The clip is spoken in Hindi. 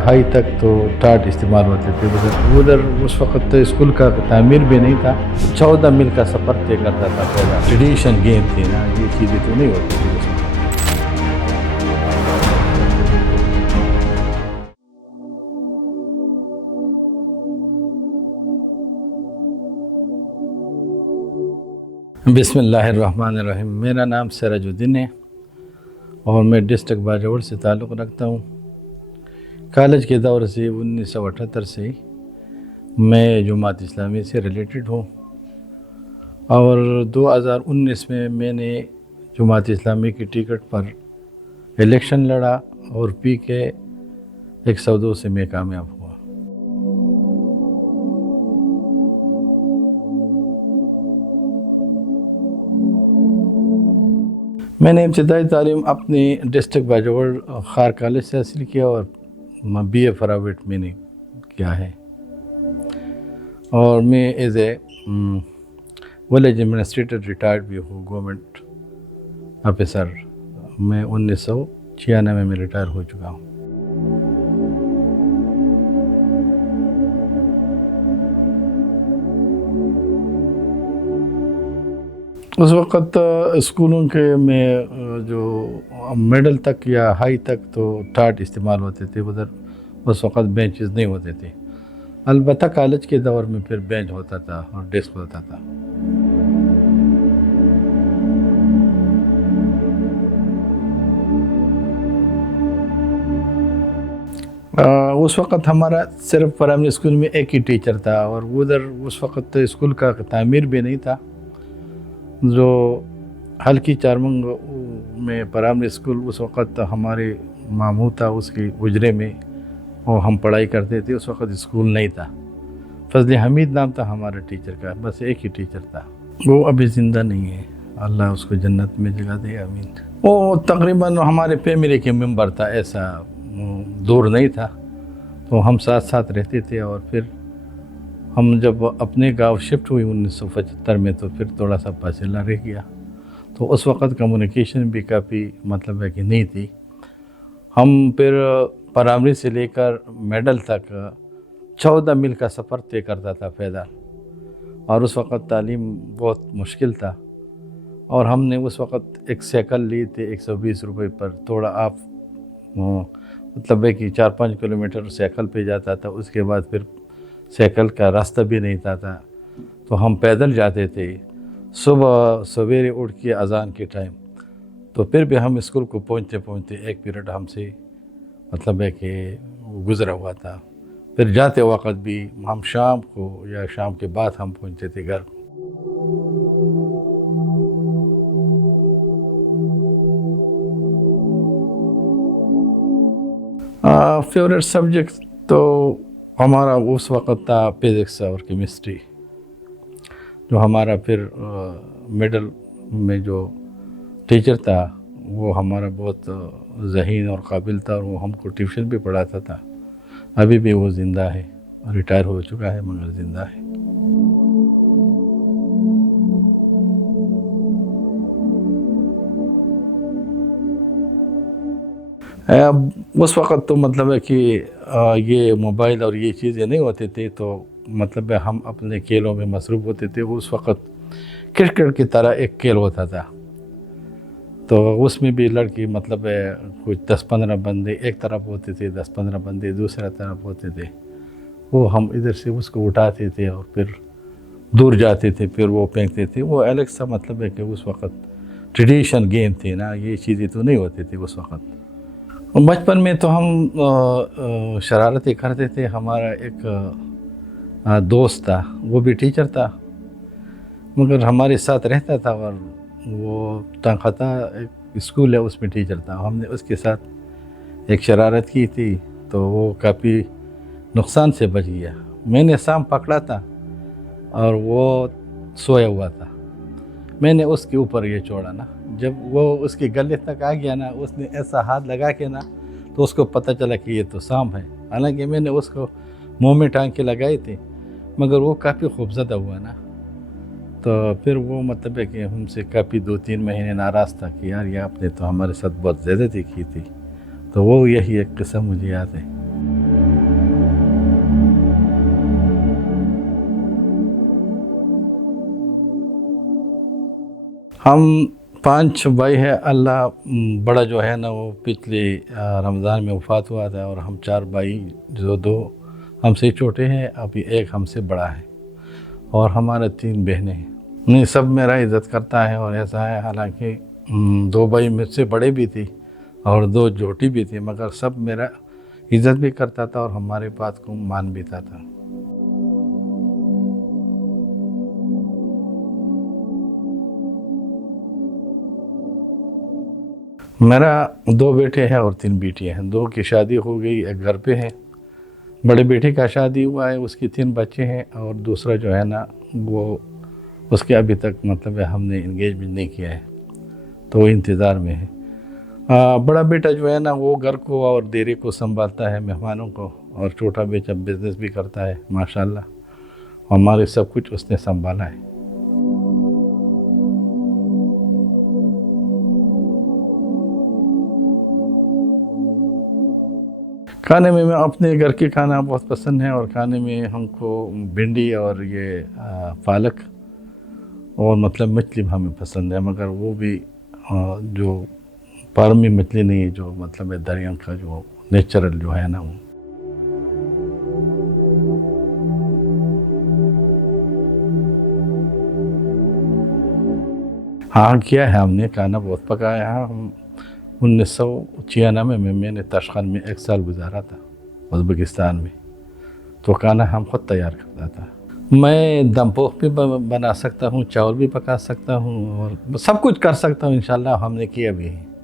हाई तक तो टाट इस्तेमाल होते थे। उधर उस वक़्त तो स्कूल का तामीर भी नहीं था। 14 मील का सफ़र तय करता था पहला। ट्रेडिशन गेम थी ना, ये चीज़ें तो नहीं होती थी उसमें। बिस्मिल्लाहिर्रहमानिर्रहीम। मेरा नाम सिराजुद्दीन है और मैं डिस्ट्रिक्ट बाजौड़ से ताल्लुक़ रखता हूँ। कॉलेज के दौर से 1978 से मैं जमात इस्लामी से रिलेटेड हूँ और 2019 में मैंने जमात इस्लामी की टिकट पर इलेक्शन लड़ा और पी के 102 से मैं कामयाब हुआ। मैंने इब्तिदाई तालीम अपनी डिस्ट्रिक्ट बाजौड़ खार कॉलेज से हासिल किया और BA प्राइवेट मैंने किया है और मैं as a village administrator retired भी हूँ गवर्नमेंट ऑफिसर। मैं 1996 में रिटायर हो चुका हूँ। उस वक़्त स्कूलों के में जो मिडल तक या हाई तक तो टाट इस्तेमाल होते थे। उधर उस वक़्त बेंचेस नहीं होते थे। अलबत्ता कॉलेज के दौर में फिर बेंच होता था और डेस्क होता था। उस वक़्त हमारा सिर्फ प्राइमरी स्कूल में एक ही टीचर था और उधर उस वक़्त स्कूल का तामीर भी नहीं था। जो हल्की चारमंग में प्राइमरी स्कूल उस वक़्त हमारे मामू था, उसकी उजरे में और हम पढ़ाई करते थे। उस वक़्त स्कूल नहीं था। फजल हमीद नाम था हमारे टीचर का, बस एक ही टीचर था। वो अभी ज़िंदा नहीं है, अल्लाह उसको जन्नत में जगह दे, आमीन। वो तकरीबन हमारे फैमिली के मेंबर था, ऐसा दूर नहीं था, तो हम साथ साथ रहते थे। और फिर हम जब अपने गांव शिफ्ट हुई 1975 में तो फिर थोड़ा सा फासला रह गया। तो उस वक़्त कम्युनिकेशन भी काफ़ी मतलब है कि नहीं थी। हम फिर प्राइमरी से लेकर मिडल तक 14 मील का सफ़र तय करता था पैदल और उस वक़्त तालीम बहुत मुश्किल था। और हमने उस वक़्त एक साइकिल ली थी 120 रुपये पर। थोड़ा आप मतलब है कि 4-5 किलोमीटर साइकिल पे जाता था। उसके बाद फिर साइकिल का रास्ता भी नहीं था, तो हम पैदल जाते थे सुबह सवेरे उठ के अज़ान के टाइम। तो फिर भी हम स्कूल को पहुँचते पहुँचते एक पीरियड हमसे मतलब है कि गुज़रा हुआ था। फिर जाते वक़्त भी हम शाम को या शाम के बाद हम पहुँचते थे घर। फेवरेट सब्जेक्ट तो हमारा उस वक़्त था फिज़िक्स और केमिस्ट्री। जो हमारा फिर मिडल में जो टीचर था वो हमारा बहुत ज़हीन और काबिल था और वो हमको ट्यूशन भी पढ़ाता था। अभी भी वो ज़िंदा है, रिटायर हो चुका है मगर ज़िंदा है। उस वक़्त तो मतलब है कि ये मोबाइल और ये चीज़ें नहीं होते थे, तो मतलब है हम अपने खेलों में मसरूफ़ होते थे। उस वक़्त क्रिकेट की तरह एक खेल होता था, तो उसमें भी लड़की मतलब है कुछ 10-15 बंदे एक तरफ होते थे, 10-15 बंदे दूसरा तरफ होते थे। वो हम इधर से उसको उठाते थे और फिर दूर जाते थे, फिर वो फेंकते थे। वो अलग सा मतलब है कि उस वक़्त ट्रेडिशन गेम थे ना, ये चीज़ें तो नहीं होती थी उस वक़्त। बचपन में तो हम शरारतें करते थे। हमारा एक दोस्त था, वो भी टीचर था मगर हमारे साथ रहता था और वो तनख्वाह एक स्कूल है उसमें टीचर था। हमने उसके साथ एक शरारत की थी तो वो काफ़ी नुकसान से बच गया। मैंने सांप पकड़ा था और वो सोया हुआ था। मैंने उसके ऊपर ये छोड़ा ना, जब वो उसके गले तक आ गया ना, उसने ऐसा हाथ लगा के ना, तो उसको पता चला कि ये तो सांप है। हालांकि मैंने उसको मुंह में टांग के लगाए थे मगर वो काफ़ी खूबज़दा हुआ ना, तो फिर वो मतलब है कि हमसे काफ़ी 2-3 महीने नाराज़ था कि यार ये आपने तो हमारे साथ बहुत ज़्यादती की थी। तो वो यही एक किस्सा मुझे याद है। हम 5 भाई है। अल्लाह बड़ा जो है ना वो पिछले रमज़ान में वफ़ात हुआ था, और हम 4 भाई, जो 2 हमसे छोटे हैं, अभी एक हमसे बड़ा है, और हमारे 3 बहनें हैं। नहीं, सब मेरा इज़्ज़त करता है, और ऐसा है हालांकि 2 भाई मुझसे बड़े भी थे और 2 छोटी भी थी, मगर सब मेरा इज़्ज़त भी करता था और हमारे बात को मान भी था। मेरा 2 बेटे हैं और 3 बेटियां हैं। 2 की शादी हो गई, एक घर पे है। बड़े बेटे का शादी हुआ है, उसकी 3 बच्चे हैं, और दूसरा जो है ना वो उसके अभी तक मतलब है हमने इंगेजमेंट नहीं किया है, तो वो इंतज़ार में है। बड़ा बेटा जो है ना वो घर को और डेरे को संभालता है, मेहमानों को, और छोटा बेटा बिजनेस भी करता है माशाल्लाह। हमारे सब कुछ उसने संभाला है। खाने में मैं अपने घर के खाना बहुत पसंद है, और खाने में हमको भिंडी और ये पालक और मतलब मछली हमें पसंद है, मगर वो भी जो फार्मी मछली नहीं है, जो मतलब है दरिया का जो नेचुरल जो है ना वो। हाँ, किया है हमने, खाना बहुत पकाया है। हम 1996 में मैंने ताशकंद में 1 साल गुजारा था, उज़्बेकिस्तान में, तो खाना हम खुद तैयार करता था। मैं दम पोख भी बना सकता हूँ, चावल भी पका सकता हूँ, और सब कुछ कर सकता हूँ इंशाल्लाह, हमने किया भी है।